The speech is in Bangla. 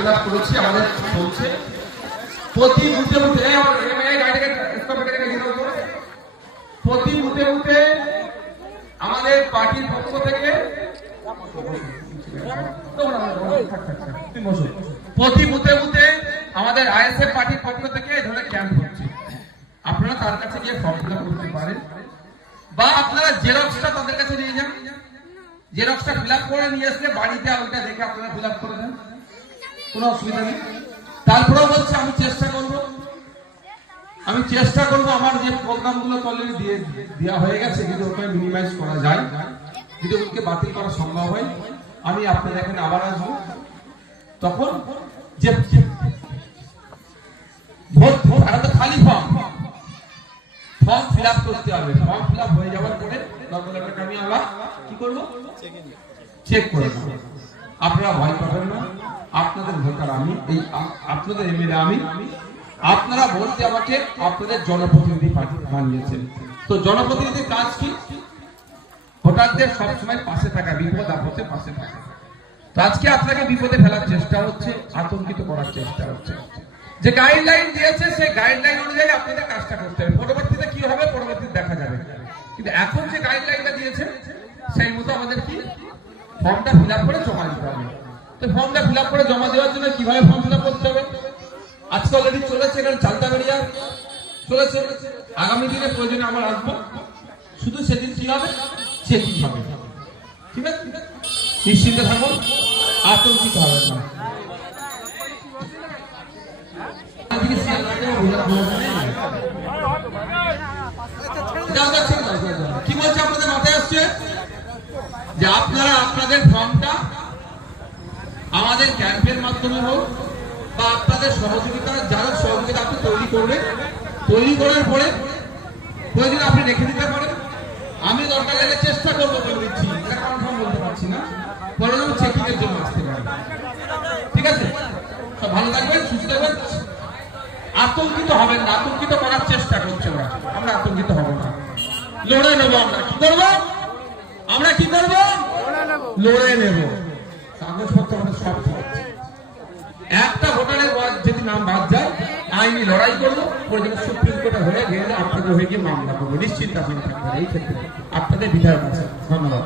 ফিল করেছি, আমাদের চলছে। প্রতি বুথে বুথে। প্রতি বুথে বুথে আমাদের পার্টির পক্ষ থেকে প্রতি বুথে বুথে আমাদের আইএসএফ পার্টির পক্ষ থেকে এই ক্যাম্প হচ্ছে। আপনারা তার কাছে গিয়ে ফর্ম ফিল আপ করতে পারেন। বা আপনারা জেরক্সটা তাদের কাছে নিয়ে যান। জেরক্সটা ফিল আপ করে নিয়ে আসলে বাড়িতে ওইটা দেখে আপনারা ফিল আপ করে দেন। কোনো অসুবিধা নেই। তারপরেও বলছে আমি চেষ্টা করব। আমি চেষ্টা করব আমার যে প্রোগ্রামগুলো অলরেডি দিয়ে দেওয়া হয়ে গেছে যদি ওকে মিনিমাইজ করা যায় যদি ওকে বাতিল করা সম্ভব হয় আমি আপনাদের এখানে আবার আসব। তখন যে ভোট তো খালি ফর্ম ফর্ম ফিল আপ করতে হবে। ফর্ম ফিল আপ হয়ে যাওয়ার পরে আমি আবার কি করব? চেক করে আপনারা ভয় পাবেন না। আপনাদের ভোটার আমি, এই আপনাদের এমএলএ আমি। আপনারা বলতে আমাকে আপনাদের জনপ্রতিনিধি পাঠিয়ে বানিয়েছেন। তো জনপ্রতিনিধির কাজ কি? ভোটারদের সবসময় পাশে থাকা, বিপদ আপদে পাশে থাকা। আজকে আপনাকে বিপদে ফেলার চেষ্টা হচ্ছে, আতঙ্কিত করার চেষ্টা হচ্ছে। যে গাইডলাইন দিয়েছে, সেই গাইডলাইন অনুযায়ী আপনাদের কাজটা করতে হবে। পরবর্তীতে কি হবে? পরবর্তীতে দেখা যাবে। কিন্তু এখন যে গাইডলাইনটা দিয়েছে সেই মতো আমাদের কি ফর্মটা ফিল করে জমা দিতে হবে। তো ফর্মটা ফিল করে জমা দেওয়ার জন্য কীভাবে ফর্ম ফিল করতে হবে? আজকে অলরেডি চলেছে, এখানে চালতা বেরিয়া চলেছে। আগামী দিনে প্রয়োজনে আমরা আসব শুধু সেদিন কি হবে? চেকিং হবে। ঠিক আছে? নিশ্চিন্তে থাকুন আতঙ্কিত হবে না। কি বলছে আপনাদের, মাথায় আসছে? যে আপনারা আপনাদের ফর্মটা আমাদের ক্যাম্পের মাধ্যমে হোক বা আপনাদের সহযোগিতা, যারা সহযোগিতা আপনি তৈরি করবেন, তৈরি করার পরে প্রয়োজন আপনি রেখে দিতে পারেন। আমি দরকার লাগলে চেষ্টা করব বলে দিচ্ছি কনফার্ম বলতে পারছি না। প্রয়োজন চেকিং এর জন্য আসতে পারে। ঠিক আছে? সব ভালো থাকবেন, সুস্থ থাকবেন। আতঙ্কিত হবেন না, আতঙ্কিত করার চেষ্টা করছে ওরা আমরা আতঙ্কিত হব না। লড়ে নেব আমরা। কি করব? আমরা কি করব? লড়ে নেব। কাগজপত্র আমাদের সব একটা ভোটারের যদি নাম বাদ যায় আইনি লড়াই করব প্রয়োজন সুপ্রিম কোর্টে হয়ে গেলে আপনাকে হয়ে গিয়ে মামলা করব। নিশ্চিন্ত আপনি থাকবেন এই ক্ষেত্রে। আপনাদের বিধায়ক আছে ধন্যবাদ।